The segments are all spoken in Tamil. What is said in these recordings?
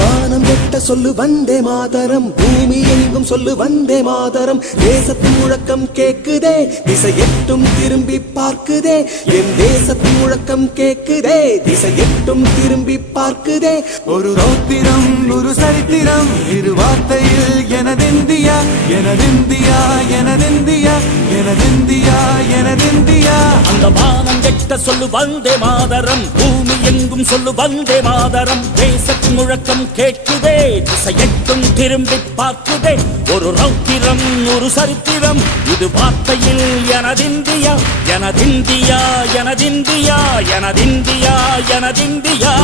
வானம் எட்ட சொல்லு வந்தே மாதரம், பூமி எங்கும் சொல்லு வந்தே மாதரம். தேசத்தின் முழக்கம் கேக்குதே, திசை எட்டும் திரும்பி பார்க்குதே. என் தேசத்தின் முழக்கம் கேக்குதே, திசை எட்டும் திரும்பி பார்க்குதே. ஒரு ரௌத்திரம் ஒரு சரித்திரம் இரு வார்த்தையில் எனதிந்தியா எனதிந்தியா எனதிந்தியா எனதிந்தியா எனதிந்தியா. அந்த வானம் எட்ட சொல்லு வந்தே மாதரம், பூமி எங்கும் சொல்லு வந்தே மாதரம். தேசத்தின் முழக்கம் கேட்குதே, திசை எட்டும் திரும்பி பார்க்குதே. ஒரு ரௌத்திரம் ஒரு சரித்திரம் இது வார்த்தையில் எனதிந்தியா எனதிந்தியா எனதிந்தியா எனதிந்தியா எனதிந்தியா.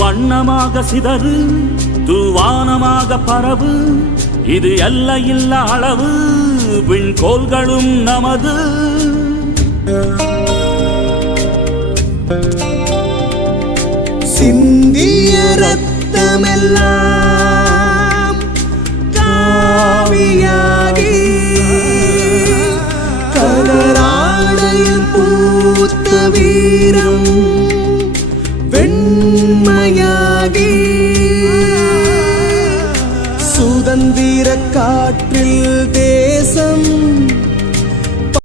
வண்ணமாக சிதறு தூவானமாக பரவு, இது எல்லையில்லா அளவு விண்கோள்களும் நமது. சிந்திய ரத்தமெல்லாம் காவியாகி, கலராடையில் பூத்த வீரம் வெண்மையாகி, சுதந்திர காற்றில் தேசம்